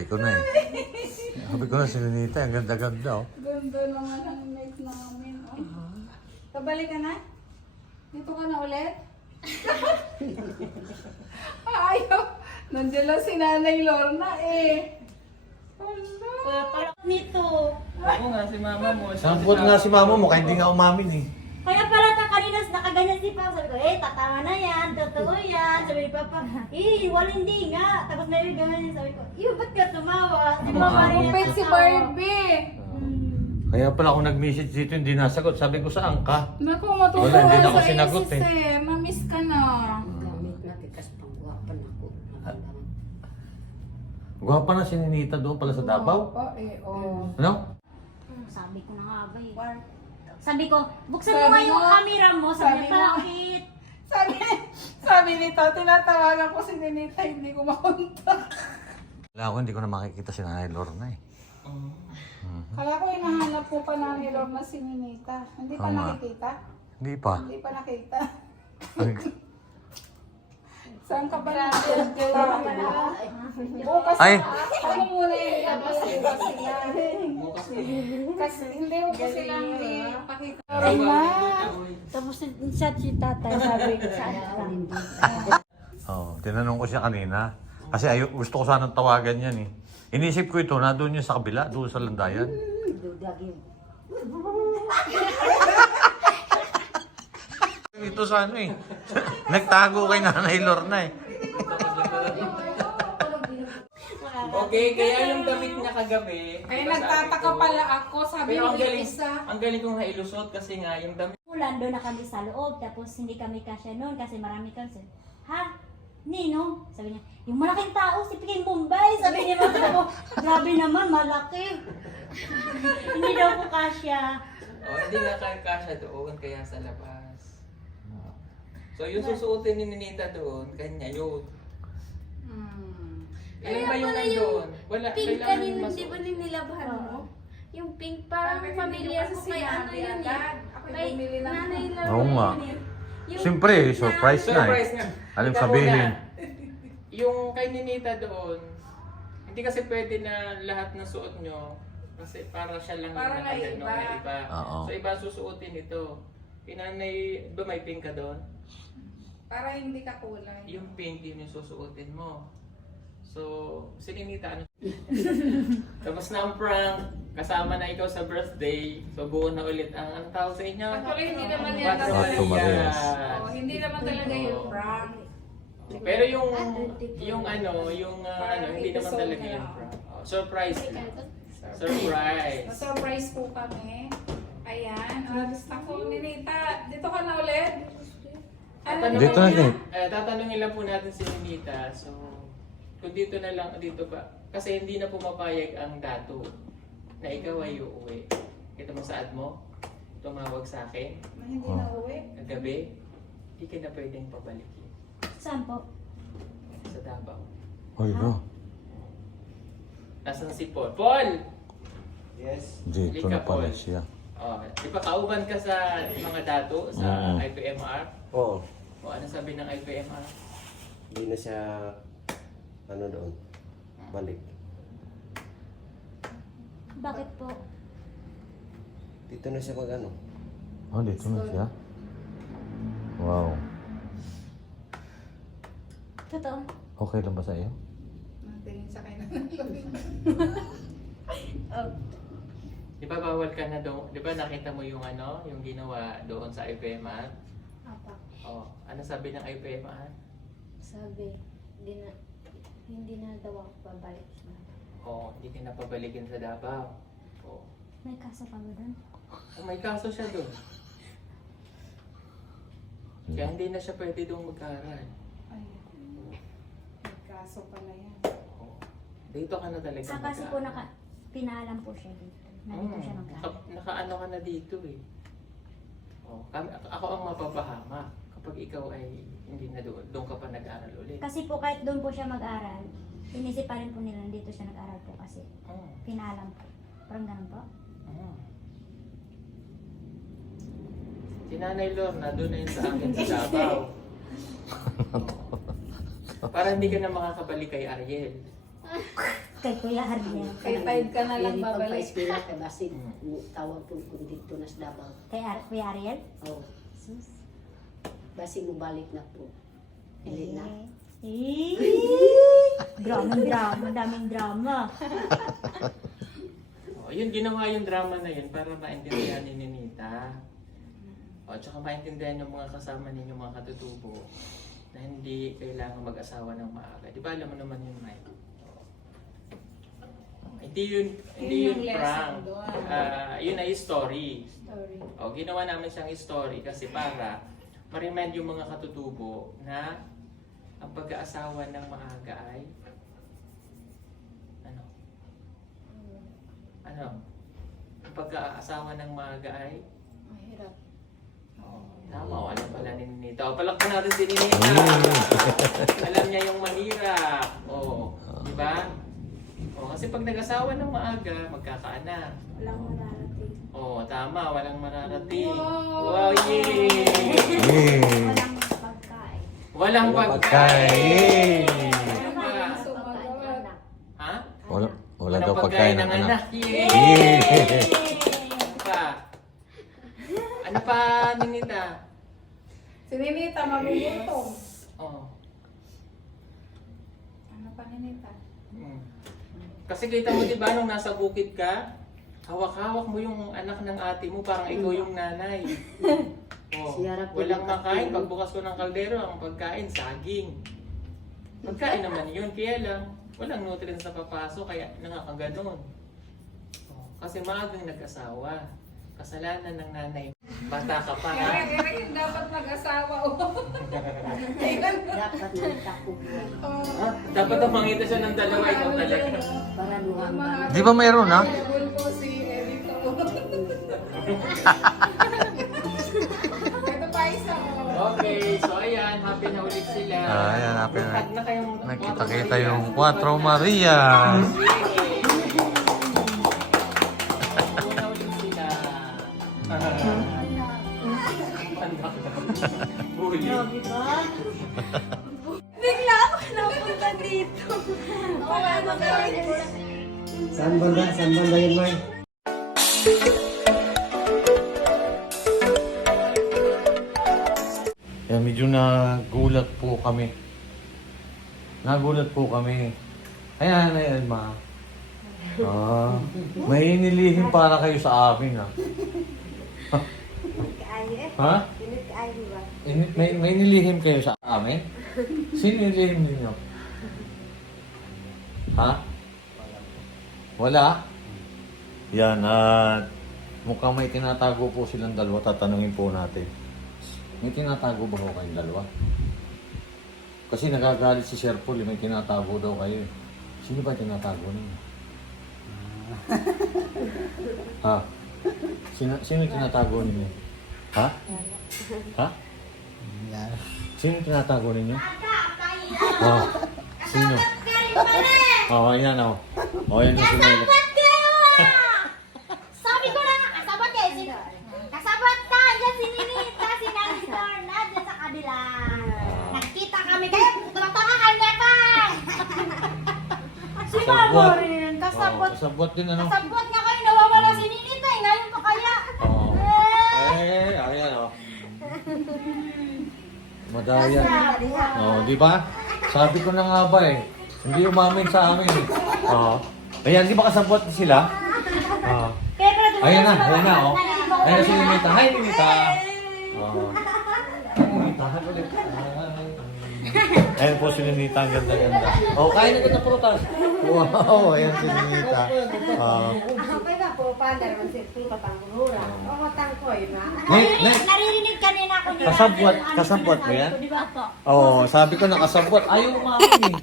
Sabi ko na eh. Sabi ko na si Ninita, ang ganda-ganda oh. Ganda naman ang night namin. Oh. Kabalik ka na? Dito ka na ulit? Ayaw. Nandiyan lang si Nanay Lorna eh. Wala pala nito. Ako nga si mama mo. Sampot nga si mama mo, kaya hindi nga umamin eh. Kaya pala kanina nakaganyan si Papa. Sabi ko, eh, tatama na yan. Totoo yan. Sabi ni Papa, eh, wala hindi nga. Tapos may ganyan. Sabi ko, eh, ba't ka tumawa? Si Mama rin Kupit si. Barbie. Hmm. Kaya pala ako nag-message dito, hindi nasagot. Sabi ko, saan ka? Naku, matutuwa Wala, hindi na ako sa sinagot isis eh. eh. Mamiss ka na. Gamit natin kasi pangguwapan ako. Magandang Gwapa na si Ninita doon pala sa Davao. Oo, eh, oh. Ano? Sabi ko na nga ba eh. Sabi ko, buksan Sabi mo nga yung mo- camera mo. Sabi sabi niya, mo- bakit? Sabi, sabi nito, tinatawagan ko si Ninita, hindi ko makontak. Wala ako, hindi ko na makikita si Nanay Lorna eh. Kala ko hinahanap ko pa na ni Lorna si Ninita. Hindi pa nga. nakikita? Hindi pa. Hindi pa nakita. Ang- Saan ka ba nandiyan? Bukas Ay. Ano muna yung bukas sila? Kasi hindi ko po silang ipakita. Lorna! Tapos chat si tatay, sabi, saan ka? Oh, tinanong ko siya kanina. Kasi ayo, gusto ko sanang tawagan yan eh. Inisip ko ito, na doon yun sa kabila, doon sa landayan. Ito sa ano eh. Nagtago kay Nanay Lorna eh. Okay, kaya yung damit niya kagabi. Sabi nagtataka ko, pala ako. Sabi Pero mo ang galing, isa. ang galing kong nailusot kasi nga yung damit. Ulan, doon na kami sa loob. Tapos hindi kami kasya noon kasi marami kami. Sabi, Ha? Nino? Sabi niya, yung malaking tao, si Piking Bombay. Sabi niya, mga ko, grabe naman, malaki. hindi daw po kasya. Oh, hindi nga kayo kasya doon, kaya sa labas. So yung susuotin ni Ninita doon, kanya yun. Ilan ba yung nandoon? Wala, Pink kailangan kanina, masuot. di ba nilabhan mo? Yung pink, parang hindi ko kay ano yun eh. Ako Kay bumili lang nanay lang. Oo nga. eh. Yung Siyempre, na- surprise na Surprise eh. nga. Alam Ikaw sabihin. una. Yung kay Ninita doon, hindi kasi pwede na lahat ng suot nyo kasi para siya lang Para yung na nakagano iba. na iba. Oo. So iba susuotin ito. Pinanay, ba may pink ka doon? Para hindi ka kulay. Yung pink yun yung susuotin mo. So, si Ninita ano? Tapos na ang prank, kasama na ikaw sa birthday. So buo na ulit ang ano tawag sa inyo? Actually, hindi naman yan Cuatro Marias. Oh, hindi naman talaga yung prank. Pero yung yung ano, yung uh, ano, hindi naman talaga yung prank. Oh, surprise. Surprise. Na-surprise po kami. Ayan. Alas ako, Ninita. Dito ka na ulit. Ano Dito na din. Eh, tatanungin lang po natin si Ninita. So, kung dito na lang, dito ba? Kasi hindi na pumapayag ang dato na ikaw ay uuwi. Kita mo sa ad mo? Tumawag sa akin Na hindi na uwi. kagabi. Hindi ka na pwedeng pabalikin Saan po? sa Davao. Ay, no. Nasaan si Paul? Paul! Dito na pala siya. Oh, di ba kauban ka sa mga dato sa Oo. IPMR? Oo, O ano sabi ng IPMR? hindi na siya ano doon, balik. Bakit po? Dito na siya mag ano. Oh, dito na siya. Wow. Totoo. Okay lang ba sa iyo? Natingin sa kanya. Di ba bawal ka na doon? Di ba nakita mo yung ano, yung ginawa doon sa IPMR? Apa. Oh, ano sabi ng IPMR? Sabi, hindi na, hindi na daw ako babalik. Oh, hindi ka na pabalikin sa Davao. Oh, May kaso pa ba doon? oh may kaso siya doon. Kaya hindi na siya pwede doon mag-aral. Ay, may kaso pala yan. Oh, dito ka na talaga Ah, kasi po naka, pinaalam po siya dito. Nandito siya mag naka, nakaano ka na dito eh. Oh, kami, ako ang mapapahama kapag ikaw ay hindi na doon, doon ka pa nag-aral ulit. Kasi po kahit doon po siya mag-aral, inisip pa rin po nila dito siya nag-aral po kasi Mm, pinaalam po. Parang ganun po. mm. Si Nanay Lorna, doon na yun sa akin sa Davao. Para hindi ka na makakabalik kay Ariel. Kay Kuya Ariel. Kay five ka na lang babalik. pagpa-eskwela kay basin. Tawag po kung dito na sa Davao. Kay Ar Kuya Ariel? Oh, Sus. Basin mo balik na po. Hindi na. Eh. Drama, drama, daming drama. O, yun, ginawa yung drama na yun para maintindihan ni Ninita. O, tsaka maintindihan yung mga kasama ninyo, mga katutubo, na hindi kailangan mag-asawa ng maaga. Di ba alam mo naman yun, Mike? O. Hindi yun, hindi Yun yun yung lesson prank. doon. Ah, yun ay story. Story. O, ginawa namin siyang story kasi para ma-remind yung mga katutubo na ang pag-aasawa ng maaga ay ano? Ano? Ang pag-aasawa ng maaga ay Mahirap. oh, tama, alam pala ni Ninita. O, palakpan natin si Ninita. alam niya yung mahirap. O, di ba? O, kasi pag nag-asawa ng maaga, magkakaanak. Walang mararating. Oo, tama. Walang mararating. Wow! Wow, yay! Yay! Walang pagkain. Walang Walang pagkain! Sumagot. Ha? Wala, wala Walang daw pagkain ng anak. Yay! Yay! Ano pa? Ano pa, Ninita? Si Ninita, magugutom. Oh. Ano pa Ninita? Mm. Kasi kita mo, di ba, nung nasa bukid ka, hawak-hawak mo yung anak ng ate mo, parang ikaw yung nanay. Oh, Siyara po walang yung makain. ate. Pagbukas ko ng kaldero, ang pagkain, saging. Pagkain naman yun, kaya lang, walang nutrients na papasok, kaya nakakaganon. Oh, kasi maagang nag-asawa. Kasalanan ng nanay. Bata ka pa, ha? Kaya kaya yung dapat mag-asawa. oh. Dapat nagtakbo po. Ha? Dapat ang mangita siya ng dalawa, ikaw talaga. Para luhamban. Di ba mayroon ha? Bulbul po si Erito. Ito pa isa. oh. Okay, so ayan, happy na ulit sila. Ah, ayan, happy na. Na kayong Nakita-kita yung Cuatro Marias. Huli. Grabe ba? Bigla ako napunta dito. Wala na Saan banda? Saan banda yun, May? Kaya medyo nagulat po kami. Nagulat po kami. Ayan, ayan, ma. Ah, may inilihim para kayo sa amin, ha? Eh. Ha? Pilit kaayo ba? In- may, may nilihim kayo sa amin? Sino nilihim ninyo? Ha? Wala? Yan, at mukhang may tinatago po silang dalawa. Tatanungin po natin. May tinatago ba ho kayong dalawa? Kasi nagagalit si Sir Paul, eh, may tinatago daw kayo. eh. Sino ba tinatago ninyo? ha? Sino, sino tinatago ninyo? Ha? Ha? Sino tinatago ninyo? Oh, sino? Oh, ayan oh. Oh, ayan yung sinuli. Sabi ko na nga, kasabot eh. Sino? Kasabot ka! Yan si Ninita, si Nancy Torna, dyan sa kabila. Nagkita kami kayo, tumatawa ka niya pa! Si Mamo rin, kasabot. Oh, kasabot din ano? Kasabot nga kayo, nawawala si Ninita eh. Ngayon pa kaya. Oh. Eh! Eh, ayan oh. Madaya. Oh, di ba? Sabi ko na nga ba eh. Hindi umamin sa amin eh. Oh. Ayan, di ba kasabot sila? Oh. Ayan na, ayan na oh. Ayan si na. Ninita. Hi, Ninita. Oh. Hi ulit. Ayan po si Ninita, ang ganda-ganda. Oh, kain na ganda prutas. Wow, ayan si Ninita. Oh. Na. Nay- nay- Naririnig kanina ako ni Kasabwat, Ryan, yung ano kasabwat mo yan? ko, Di ba po? Oo, oh, sabi ko nakasabot. Ayaw umamin eh.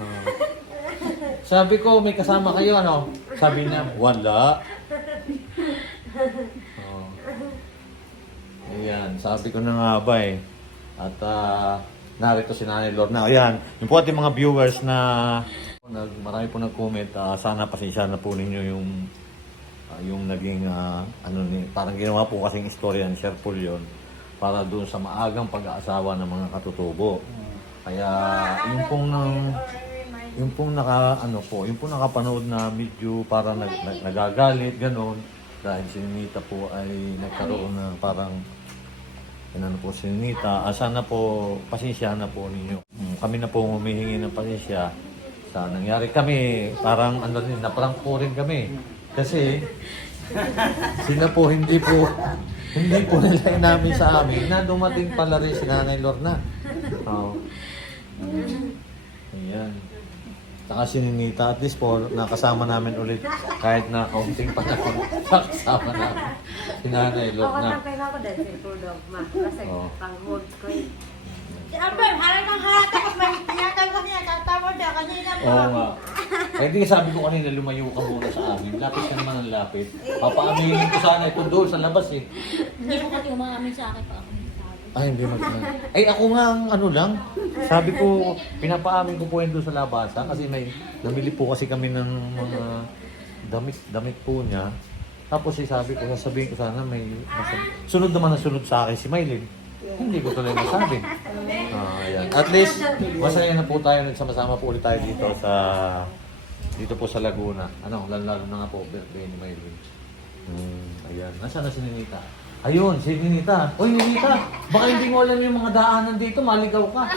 Ah. Sabi ko, may kasama kayo, ano? Sabi niya, wala. Oh. Ayan, sabi ko na nga ba eh. At ah, narito si Nanay Lorna. Ayan, yung po ating mga viewers na marami po nag-comment. ah, sana pasensya na po ninyo yung ah, yung naging ah, ano ni parang ginawa po kasing istorya ni Sir Paul yun para doon sa maagang pag-aasawa ng mga katutubo. Kaya yung pong nang yung pong naka, ano po, yung pong nakapanood na medyo para nag, nag- nagagalit, ganon. Dahil si Ninita po ay nagkaroon ng parang, inano po si Ninita. Ah, sana po, pasensya na po ninyo. Mm, kami na po humihingi ng pasensya sa nangyari kami. Parang ano rin, naprank po rin kami. Kasi, sila po hindi po, hindi po nila inamin sa amin na dumating pala rin si Nanay Lorna. Oo. Ayan. Saka si Ninita, at least po, nakasama namin ulit kahit na kaunting panahon. Nakasama namin si Nanay Ako Lorna. lang kayo ako dahil sa tulog, ma. Kasi Oo. pang-hold ko eh. Si Albert, harap kang harap. Tapos may tinatawag niya, tatawag siya. Kanina pa. Oo nga. Eh di sabi ko kanina, lumayo ka muna sa amin. Lapit ka naman ang lapit. Papaaminin ko sana ito doon sa labas eh. Hindi mo kasi umaamin sa akin pa ako. Ay, hindi mag Ay, ako nga ang ano lang. Sabi ko, pinapaamin ko po yun doon sa labasan kasi may, namili po kasi kami ng mga damit, damit po niya. Tapos eh, sabi ko, sasabihin ko sana may, masabi. sunod naman na sunod sa akin si Maylin. Hindi ko tuloy nasabi. Ah, ayan. At least, masaya na po tayo, nagsama-sama po ulit tayo dito sa, dito po sa Laguna. Ano, lalo na nga po, ni Maylin. Hmm, ayan. Nasaan na si Ninita? Ayun, si Ninita. Uy, Ninita, baka hindi mo alam yung mga daanan dito, maligaw ka.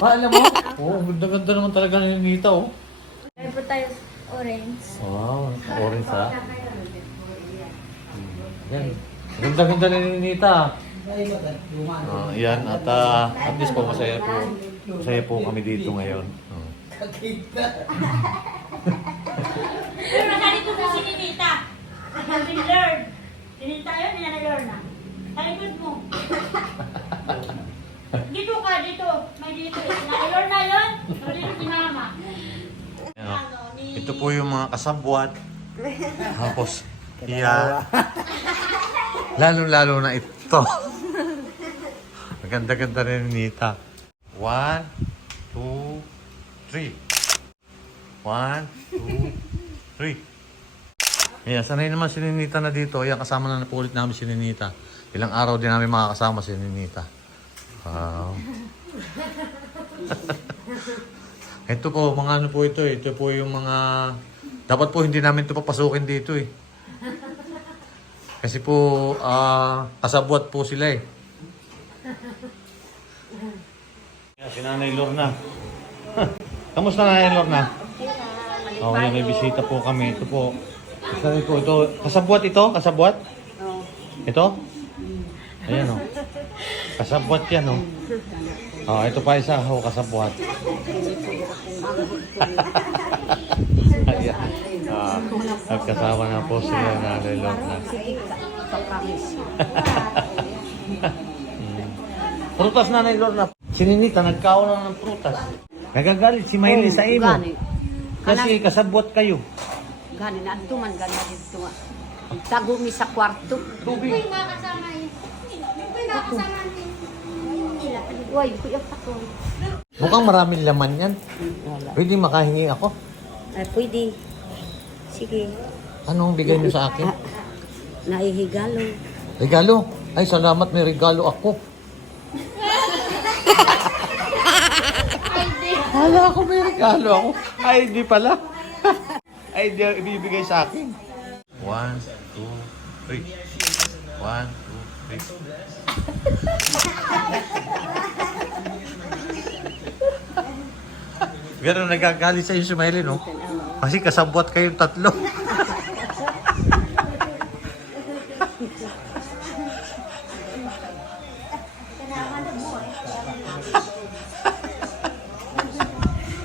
Ah, alam mo? Oo, oh, ganda-ganda naman talaga ni Ninita, oh. Meron po tayo orange. Wow, orange ha? Yan. Ganda-ganda ni Ninita. Ah, yan, at ah, at least po masaya po. Masaya po kami dito ngayon. Oh. Pero nakalikod mo si Ninita. Sabi Lord. Ninita yun, niya na Lord na. Talikod mo. dito ka, dito. May dito. Na Lord na yun. Si Mama. Yan, oh. Ito po yung mga kasabwat. Tapos, yan. Lalo-lalo na ito. Ang ganda-ganda rin ni Nita. One, two, three. One, two, three. Ayan, sanay naman si Ninita na dito. Ayan, kasama na napulit namin si Ninita. Ilang araw din namin makakasama si Ninita. Wow. ito po, mga ano po ito eh. Ito po yung mga... Dapat po hindi namin ito papasukin dito eh. Kasi po, ah, kasabwat po sila eh. Si Nanay Lorna. Kamusta Nanay Lorna? Oo, oh, may bisita po kami. Ito po. Sabi po, ito. Kasabwat ito? Kasabwat? Oo. Ito? Ayan o. Kasabwat yan o. Oh, ito pa isa ho, kasabwat. Ayan. Ah, nagkasama na po sila na Lorna. Papromise. Prutas na Lorna. Si Ninita, nagkaon na ng prutas. Nagagalit si Miley sa imo. Kasi kasabwat kayo. Gani na ito man gani dito. Tago mi sa kwarto. Tubig. Yung mga kasama yun. Yung mga kasama niyo. Uy, kuya ako. Mukhang maraming laman yan. Wala. Pwede makahingi ako. Ay, pwede. Sige. Anong bigay niyo sa akin? Naihigalo. Regalo. Ay, salamat may regalo ako. Hala ako may regalo ako. Ay, di pala. Di ibibigay sa akin. One, two, three. One, two, three. Ganun nagagalit sa si Miley, no? Kasi kasabwat kayong tatlo.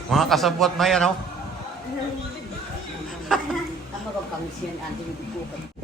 Mga kasabwat na yan, oh. Tama ba kang siyan ating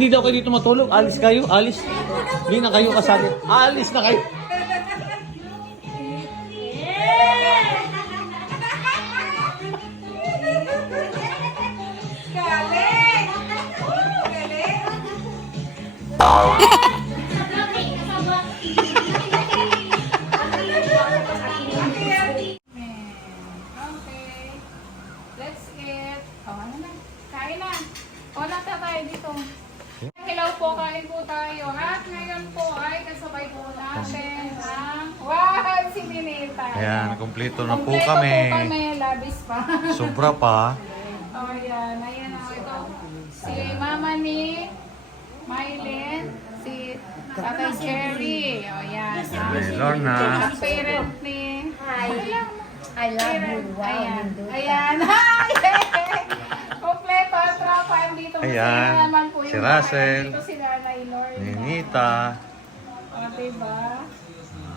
Hindi, daw kayo dito matulog. Alis kayo, alis. Hindi na kayo kasali. Alis na kayo. Okay. Sobra pa. O, yan. Ayan o, ito. Si mama ni Mylene. Si Tatay Cherry. O, yan. Sabi, Lorna. Ang parent ni... Hi. I love you. Wow, Ayan. Ayan. Kompleto ang tropa. Dito Ayan. Kasi naman po yung Si Russell. Dito si Nanay Lord. Ninita. O, diba?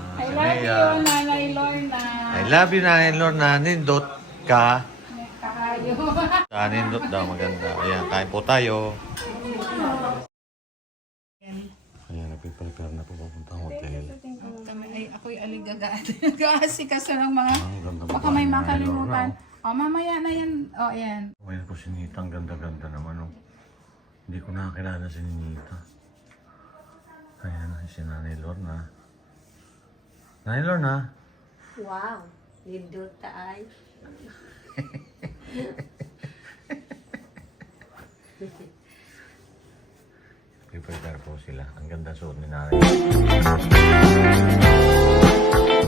I si love you, Nanay Lorna. I love you na Lorna. Nindot ka. Kaayo. Ah, nindot daw, maganda. Ayan, kain po tayo. Ayan, nagpiprepare na po papunta hotel. Kami ay ako'y aligaga. Nag-aasikaso ng mga... Ang ganda Baka ba may makalimutan. O, mamaya na yan. O, yan. oh. Ayan po si Nita, ang ganda-ganda naman. Oh. Hindi ko nakakilala si Nita. Ayan, si Nanay Lorna. Nanay Lorna. Wow, lindot taay. Prepare po sila. Ang ganda suot ni Nanay.